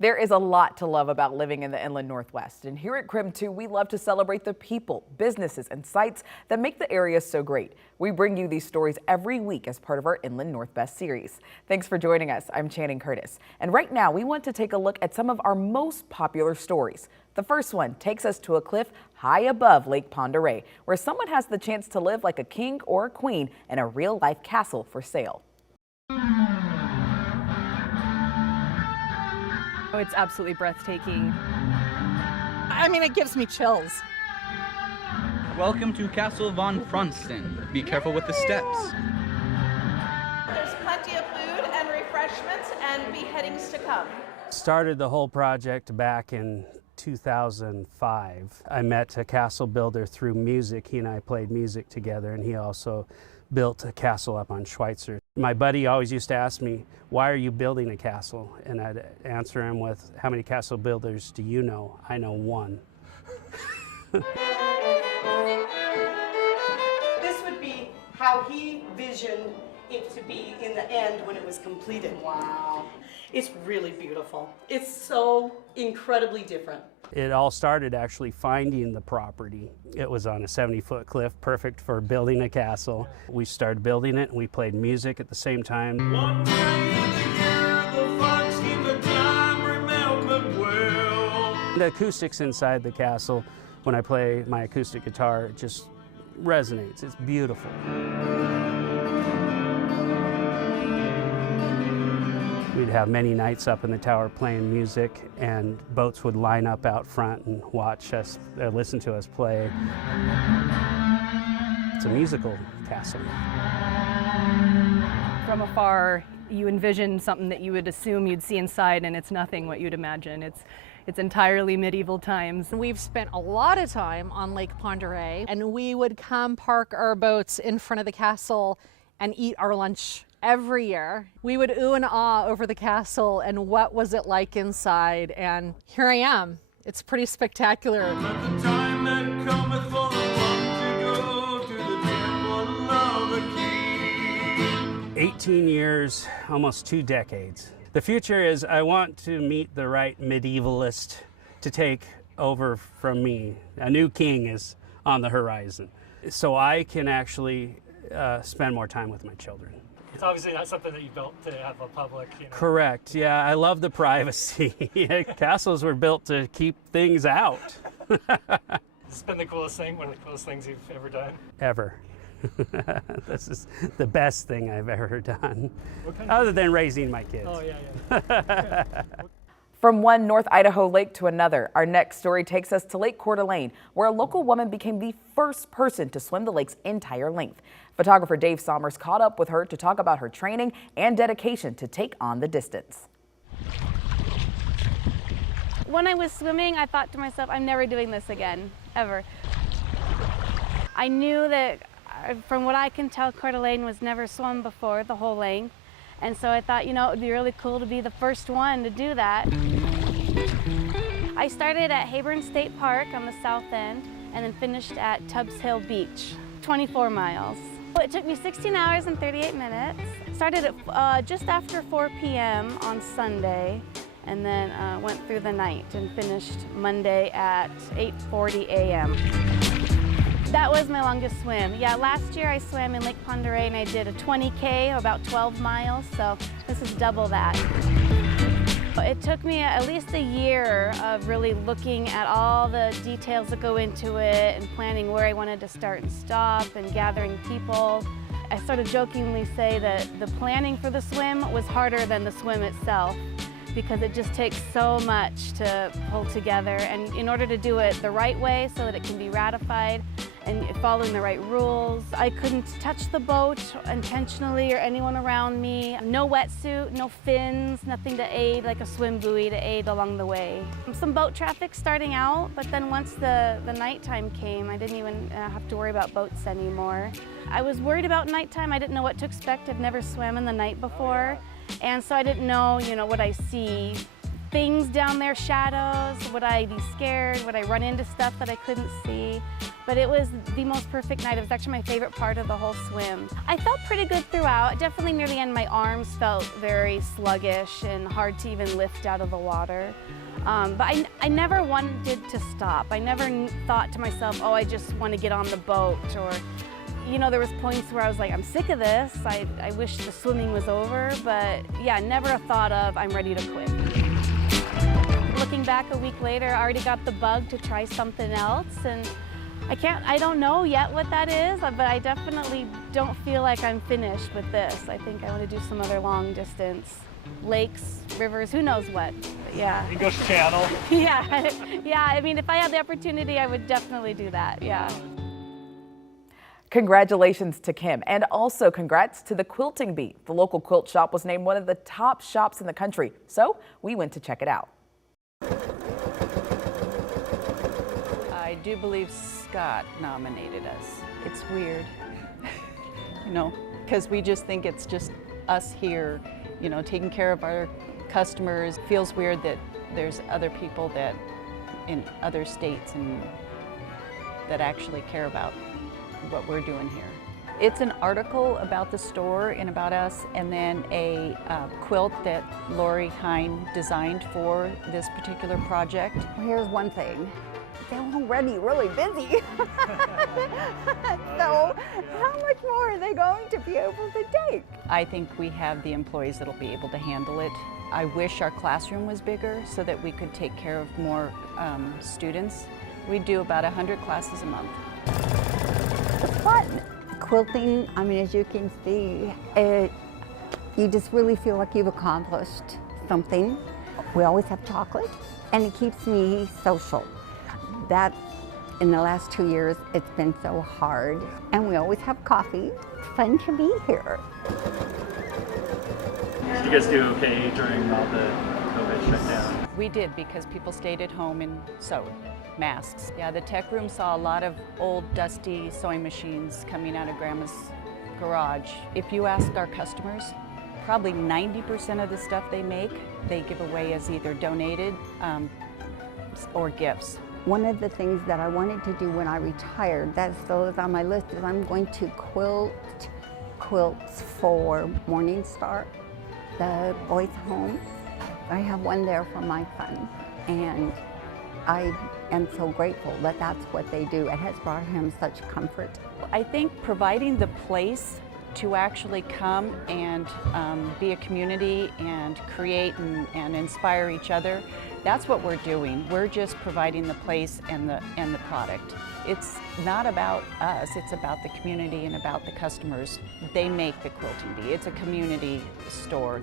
There is a lot to love about living in the Inland Northwest, and here at Crim 2, we love to celebrate the people, businesses, and sites that make the area so great. We bring you these stories every week as part of our Inland Northbest series. Thanks for joining us. I'm Channing Curtis, and right now we want to take a look at some of our most popular stories. The first one takes us to a cliff high above Lake Pend Oreille, where someone has the chance to live like a king or a queen in a real-life castle for sale. Oh, it's absolutely breathtaking. I mean, it gives me chills. Welcome to Castle von Fronston. Be careful with the steps. There's plenty of food and refreshments and beheadings to come. Started the whole project back in 2005. I met a castle builder through music. He and I played music together, and he also built a castle up on Schweitzer. My buddy always used to ask me, why are you building a castle? And I'd answer him with, how many castle builders do you know? I know one. This would be how he visioned it to be in the end when it was completed. Wow. It's really beautiful. It's so incredibly different. It all started actually finding the property. It was on a 70-foot cliff, perfect for building a castle. We started building it and we played music at the same time. One day in the year, the fox in the time remembered well. The acoustics inside the castle, when I play my acoustic guitar, it just resonates. It's beautiful. We'd have many nights up in the tower playing music, and boats would line up out front and watch us, listen to us play. It's a musical castle. From afar, you envision something that you would assume you'd see inside, and it's nothing what you'd imagine. It's entirely medieval times. We've spent a lot of time on Lake Pend Oreille, and we would come park our boats in front of the castle and eat our lunch. Every year, we would ooh and ah over the castle and what was it like inside, and here I am. It's pretty spectacular. At the time that cometh for the one to go to the temple of the king. 18 years, almost 2 decades. The future is I want to meet the right medievalist to take over from me. A new king is on the horizon, so I can actually spend more time with my children. It's obviously not something that you built to have a public, Correct. Yeah, I love the privacy. Castles were built to keep things out. It's been the coolest thing, one of the coolest things you've ever done. Ever. This is the best thing I've ever done, other than raising my kids. Oh, yeah. From one North Idaho lake to another, our next story takes us to Lake Coeur d'Alene, where a local woman became the first person to swim the lake's entire length. Photographer Dave Sommers caught up with her to talk about her training and dedication to take on the distance. When I was swimming, I thought to myself, I'm never doing this again, ever. I knew that, from what I can tell, Coeur d'Alene was never swum before the whole length. And so I thought, it would be really cool to be the first one to do that. I started at Hayburn State Park on the south end and then finished at Tubbs Hill Beach, 24 miles. It took me 16 hours and 38 minutes. Started at just after 4 p.m. on Sunday and then went through the night and finished Monday at 8:40 a.m. That was my longest swim. Yeah, last year I swam in Lake Pend Oreille and I did a 20K, about 12 miles, so this is double that. It took me at least a year of really looking at all the details that go into it and planning where I wanted to start and stop and gathering people. I sort of jokingly say that the planning for the swim was harder than the swim itself, because it just takes so much to pull together, and in order to do it the right way so that it can be ratified and following the right rules. I couldn't touch the boat intentionally or anyone around me. No wetsuit, no fins, nothing to aid, like a swim buoy to aid along the way. Some boat traffic starting out, but then once the nighttime came, I didn't even have to worry about boats anymore. I was worried about nighttime. I didn't know what to expect. I've never swam in the night before. And so I didn't know, what I see things down there, shadows? Would I be scared? Would I run into stuff that I couldn't see? But it was the most perfect night. It was actually my favorite part of the whole swim. I felt pretty good throughout. Definitely near the end, my arms felt very sluggish and hard to even lift out of the water. But I never wanted to stop. I never thought to myself, oh, I just want to get on the boat, or, you know, there was points where I was like, I'm sick of this. I wish the swimming was over, but yeah, never a thought of, I'm ready to quit. Looking back a week later, I already got the bug to try something else, and I don't know yet what that is, but I definitely don't feel like I'm finished with this. I think I want to do some other long distance, lakes, rivers, who knows what, but yeah. English Channel. Yeah, yeah, I mean, if I had the opportunity, I would definitely do that, yeah. Congratulations to Kim, and also congrats to the Quilting Bee. The local quilt shop was named one of the top shops in the country, so we went to check it out. I do believe Scott nominated us. It's weird, you know, because we just think it's just us here, you know, taking care of our customers. It feels weird that there's other people that in other states and that actually care about what we're doing here. It's an article about the store and about us, and then a quilt that Lori Hine designed for this particular project. Here's one thing. They're already really busy. So how much more are they going to be able to take? I think we have the employees that'll be able to handle it. I wish our classroom was bigger so that we could take care of more students. We do about 100 classes a month. It's fun. Quilting, I mean, as you can see, you just really feel like you've accomplished something. We always have chocolate, and it keeps me social. That, in the last 2 years, it's been so hard. And we always have coffee. It's fun to be here. Did you guys do okay during all the COVID shutdown? We did, because people stayed at home and sewed. Masks. Yeah, the tech room saw a lot of old, dusty sewing machines coming out of Grandma's garage. If you ask our customers, probably 90% of the stuff they make, they give away as either donated or gifts. One of the things that I wanted to do when I retired, that's those on my list, is I'm going to quilt quilts for Morning Star, the boys' home. I have one there for my son, and I am so grateful that that's what they do. It has brought him such comfort. I think providing the place to actually come and be a community and create and inspire each other, that's what we're doing. We're just providing the place and the product. It's not about us, it's about the community and about the customers. They make the Quilting Bee. It's a community store.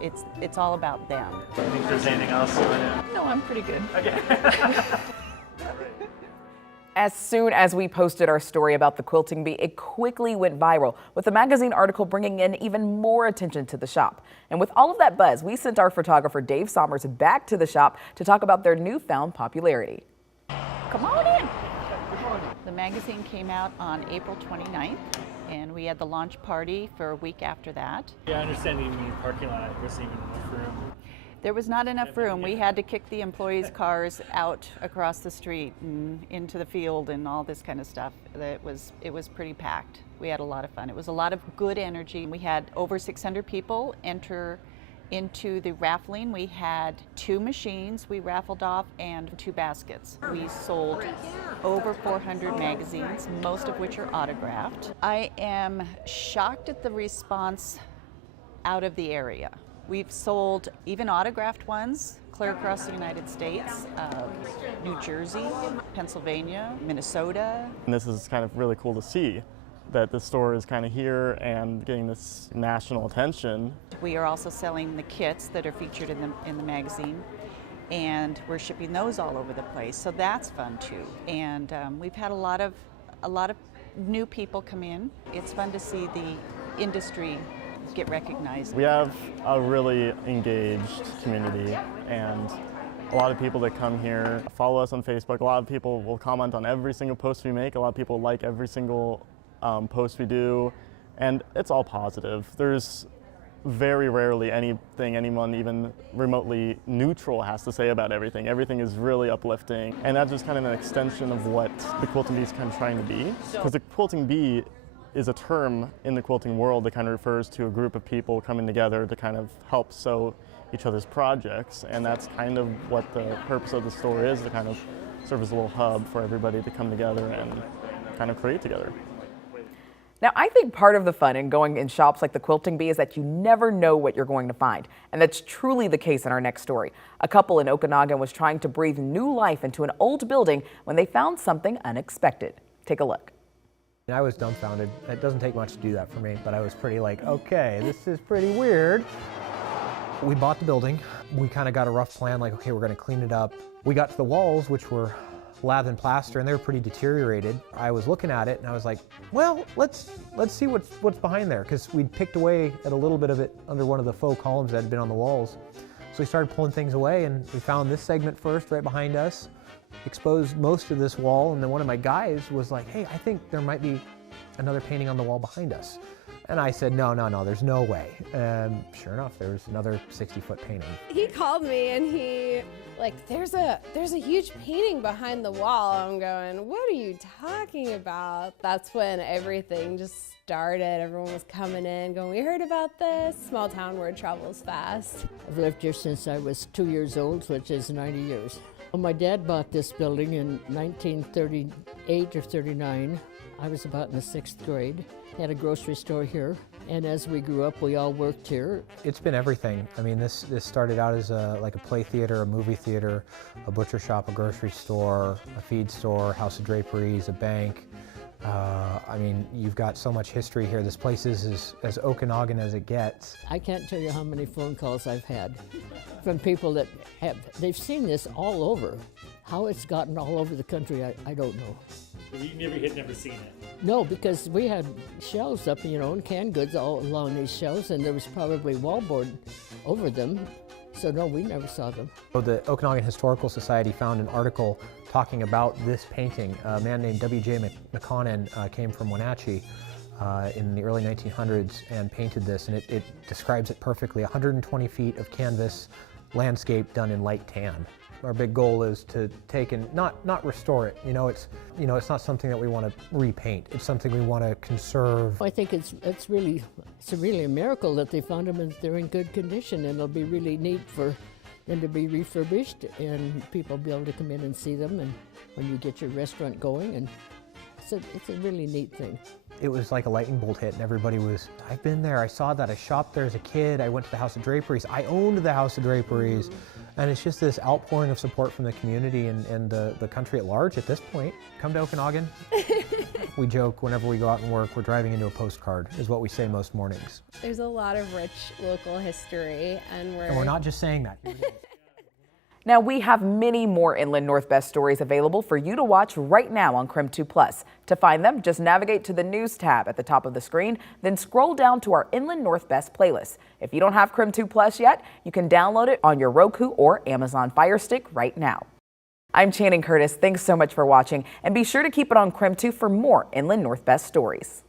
It's all about them. Do you think there's anything else you want to? No, I'm pretty good. Okay. As soon as we posted our story about the Quilting Bee, it quickly went viral, with the magazine article bringing in even more attention to the shop. And with all of that buzz, we sent our photographer Dave Sommers back to the shop to talk about their newfound popularity. Come on in. The magazine came out on April 29th, and we had the launch party for a week after that. Yeah, I understand you mean parking lot wasn't even enough room. There was not enough room. We had to kick the employees' cars out across the street and into the field and all this kind of stuff. It was pretty packed. We had a lot of fun. It was a lot of good energy. We had over 600 people enter into the raffling. We had 2 machines we raffled off and 2 baskets. We sold over 400 magazines, most of which are autographed. I am shocked at the response out of the area. We've sold even autographed ones clear across the United States, New Jersey, Pennsylvania, Minnesota. And this is kind of really cool to see that the store is kind of here and getting this national attention. We are also selling the kits that are featured in the magazine, and we're shipping those all over the place, so that's fun too. And we've had a lot of new people come in. It's fun to see the industry get recognized. We have a really engaged community, and a lot of people that come here follow us on Facebook. A lot of people will comment on every single post we make. A lot of people like every single post we do, and it's all positive. There's very rarely anything anyone even remotely neutral has to say about everything. Everything is really uplifting, and that's just kind of an extension of what the quilting bee is kind of trying to be. Because the quilting bee is a term in the quilting world that kind of refers to a group of people coming together to kind of help sew each other's projects, and that's kind of what the purpose of the store is, to kind of serve as a little hub for everybody to come together and kind of create together. Now, I think part of the fun in going in shops like the Quilting Bee is that you never know what you're going to find. And that's truly the case in our next story. A couple in Okanagan was trying to breathe new life into an old building when they found something unexpected. Take a look. I was dumbfounded. It doesn't take much to do that for me, but I was pretty like, okay, this is pretty weird. We bought the building. We kind of got a rough plan, like, okay, we're going to clean it up. We got to the walls, which were lath and plaster, and they were pretty deteriorated. I was looking at it and I was like, well, let's see what's behind there, because we'd picked away at a little bit of it under one of the faux columns that had been on the walls. So we started pulling things away, and we found this segment first right behind us, exposed most of this wall, and then one of my guys was like, hey, I think there might be another painting on the wall behind us. And I said, no, there's no way. And sure enough, there was another 60-foot painting. He called me and he, like, there's a huge painting behind the wall. I'm going, what are you talking about? That's when everything just started. Everyone was coming in going, we heard about this. Small town word travels fast. I've lived here since I was 2 years old, which is 90 years. Well, my dad bought this building in 1938 or 39. I was about in the 6th grade. He had a grocery store here, and as we grew up, we all worked here. It's been everything. I mean, this started out as like a play theater, a movie theater, a butcher shop, a grocery store, a feed store, house of draperies, a bank. I mean, you've got so much history here. This place is as Okanagan as it gets. I can't tell you how many phone calls I've had from people that they've seen this all over. How it's gotten all over the country, I don't know. You had never seen it? No, because we had shelves up, and canned goods all along these shelves, and there was probably wallboard over them. So no, we never saw them. So the Okanagan Historical Society found an article talking about this painting. A man named W.J. McConnon came from Wenatchee in the early 1900s and painted this, and it describes it perfectly. 120 feet of canvas landscape done in light tan. Our big goal is to take and not restore it. It's not something that we want to repaint. It's something we want to conserve. I think it's really a miracle that they found them and they're in good condition, and it'll be really neat for them to be refurbished and people be able to come in and see them, and when you get your restaurant going, and it's a really neat thing. It was like a lightning bolt hit, and everybody was, I've been there, I saw that, I shopped there as a kid, I went to the House of Draperies, I owned the House of Draperies. And it's just this outpouring of support from the community and the country at large at this point. Come to Okanagan. We joke whenever we go out and work, we're driving into a postcard, is what we say most mornings. There's a lot of rich local history, and we're not just saying that. Now, we have many more Inland Northbest stories available for you to watch right now on Crim 2+. To find them, just navigate to the News tab at the top of the screen, then scroll down to our Inland Northbest playlist. If you don't have Crim 2+ yet, you can download it on your Roku or Amazon Fire Stick right now. I'm Channing Curtis. Thanks so much for watching, and be sure to keep it on Crim 2 for more Inland Northbest stories.